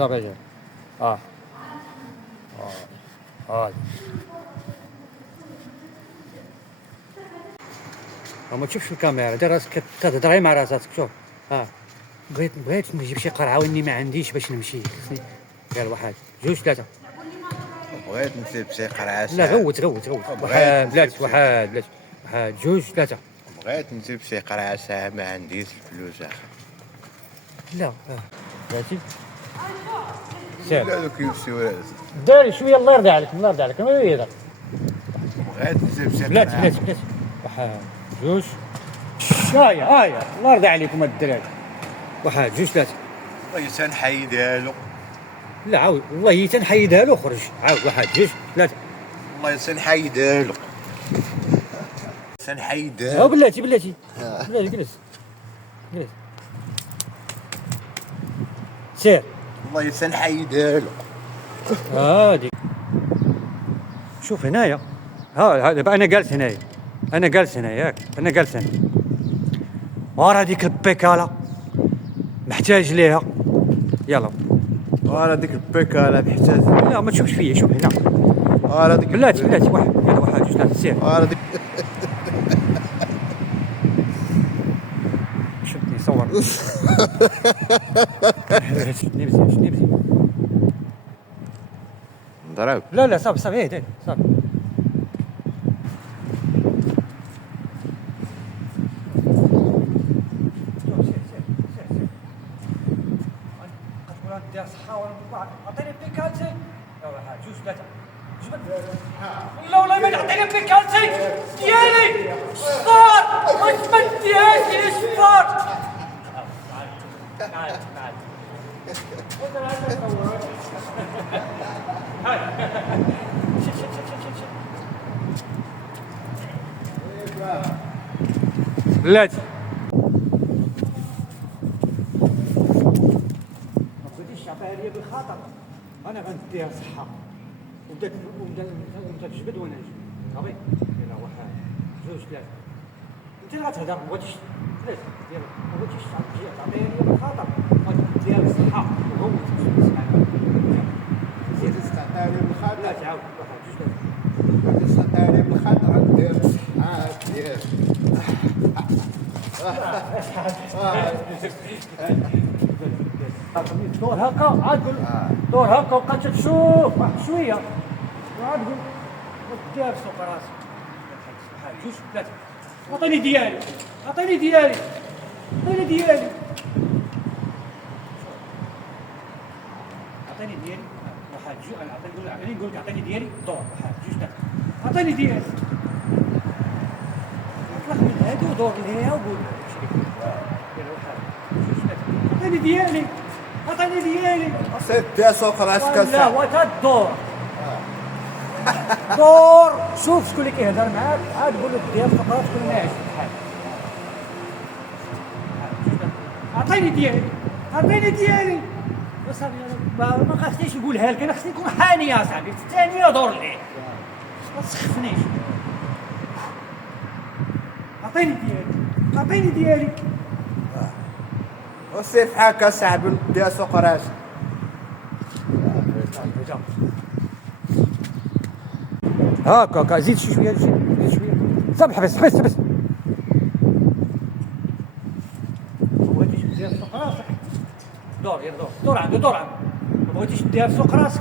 صافي جا. ما تشوفش في الكاميرا، دير راسك تهضري مع راسك. شوف بغيت نجيب شي قرعه واني ما عنديش باش نمشي. خصني غير واحد جوج ثلاثه. بغيت نسيب شي قرعه. لا غوت واحد بلاتي واحد جوج ثلاثه. بغيت نسيب شي قرعه ساعه ما عنديش الفلوس اخي. لا بلاتي سير لا دوك يمشيو داري شويه. الله يرضي عليك ما يهضر. بغيت نسيب شي بلاتي واحد جوج. هايا الله يرضي عليكم هاد الدراري. واحد جوج ثلاثه. والله تنحيدها له. لا عاود والله تنحيدها له. خرج عاود واحد جوج ثلاثه. والله تنحيدها له. تنحيدها. بلاتي جلس سير. والله تنحيدها له. هادي شوف هنايا. دابا انا جالس هنايا ياك. انا جالس هنا. ورا ديك البيكالا محتاج ليها. يلا ورا ديك البيكالا محتاج. لا ما تشوفش فيا. شوف هنا ورا ديك بلاتي واحد. يلا واحد جوج ثلاثه سير. ورا ديك شدني صور. شدني مزيان. نضرب. لا صافي صافي. دير صحة عطيني بيكالتي. واحد جوج ثلاثة. والله ما تعطيني بيكالتي ديالي. صفار ما تمديهاش لي صفار. بلاتي تعطيها لي بالخاطر. انا غنديها صحه وبدات تجبد وانا نجبد. صافي يلا واحد جوج ثلاثه. انت اللي غتهضر ما بغيتيش ثلاثه. يلا ما بغيتيش تعطيها لي بالخاطر. غنديها بالصحه وهو زيد تعطيها لي بالخاطر. لا تعاود واحد جوج ثلاثه. تعطيها لي بالخاطر غندير بالصحه ديالك. دور هكا عاد قول. دور هكا وبقى تشوف واحد شويه وعاد قول وديها فوق راسك. واحد جوج ثلاثه. عطيني ديالي. واحد جوج. انا نقول لك عطيني ديالي. دور واحد جوج ثلاثه. عطيني ديالي. اطلق من هادي ودور ليها وقول عطيني ديالي. سد سوق راسك. لا وتدور. دور شوف شكون اللي كيهضر معاك عاد قول له ديال فقرات كل ما عشت بحال. عطيني ديالي. وصافي ما خاصنيش نقولها لك. انا خصني نكون حاني يا صاحبي. الثانيه دور ليه ما تسخفنيش. عطيني ديالي. وسير بحال هكا صاحبي نديها سوق راسك. هاكا زيد شويه. صافي حبس. ما بغيتيش دير سوق راسك. دور عنده. ما بغيتيش دير سوق راسك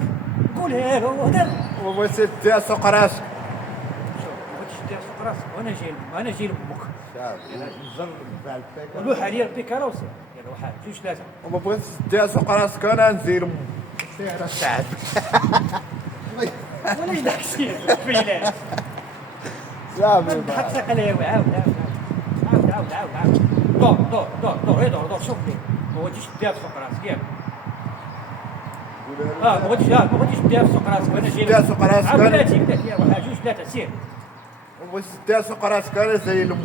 قولها له وهدر. ما بغيتش ديها سوق راسك. ما بغيتيش دير سوق راسك وانا جاي لامك. صافي نجرب مع البيكالا. لوح عليا البيكالا وسير. يلا واحد جوج ثلاثه. وما بغيتش ديها سوق راسك انا نزيد سير الساعه. ولا داك الشيء فيلاش. صافي حط ثقل يا عاود. دور شوف لي. ما بغيتيش ديها في سوق راسك ياك. ما بغيتيش ديها في سوق راسك وانا جاي. ديها سوق راسك. بلاتي يا واحد جوج ثلاثه سير. ما بغيتش ديها سوق راسك انا زي سير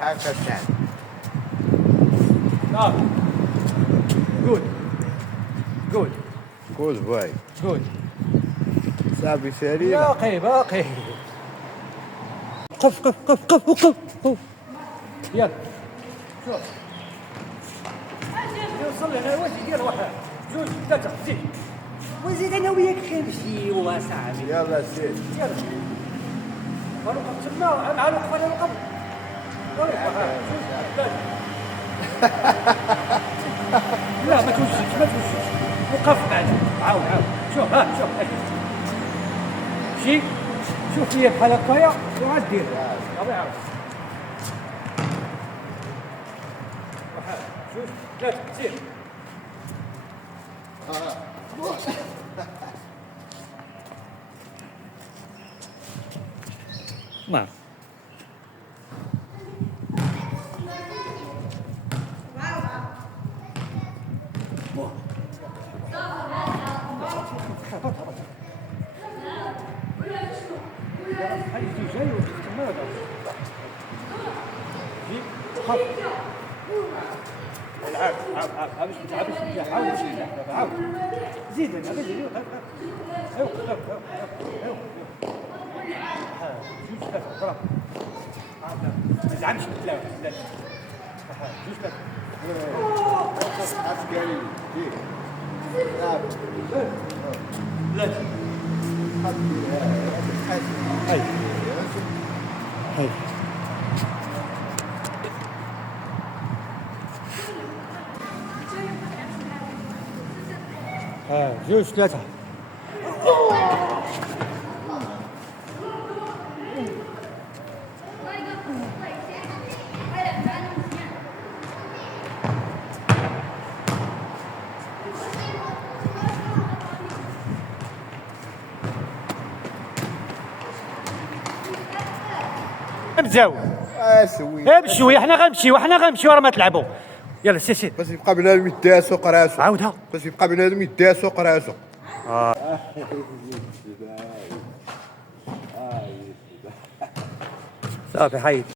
بحال هكا الساعه. صافي قول باي. صافي سيري. باقي. قف. يلا شوف. يوصل لنا واش يدير واحد. جوج ثلاثة زيد وزيد انا وياك كنمشيو اصاحبي يلا سير. يلا غنوقف تما غنوقف انا نوقف لا ما توجهش ما توجهش وقف بعد عاود شوف شوف شي شوف ليا بحال هكايا وغادير صافي عاود واحد جوج ثلاثة سير ما حيجي جاي وتما هذا جي خف العب عاود باش ما تعبش الجاه عاود باش الجاه عاود زيد انا غير زيد ايوا ايوا جوج ثلاثة برافو ما تزعمش بالثلاثة جوج ثلاثة عسكري. نعم. ثلاثة هاي. هاي جوج ثلاثة نبداو اسوي. امشيو حنا غنمشيو راه ما تلعبوا يلا سير بس يبقى بنادم يداسق راسو. عاودها بس يبقى بنادم يداسق راسو. صافي حيد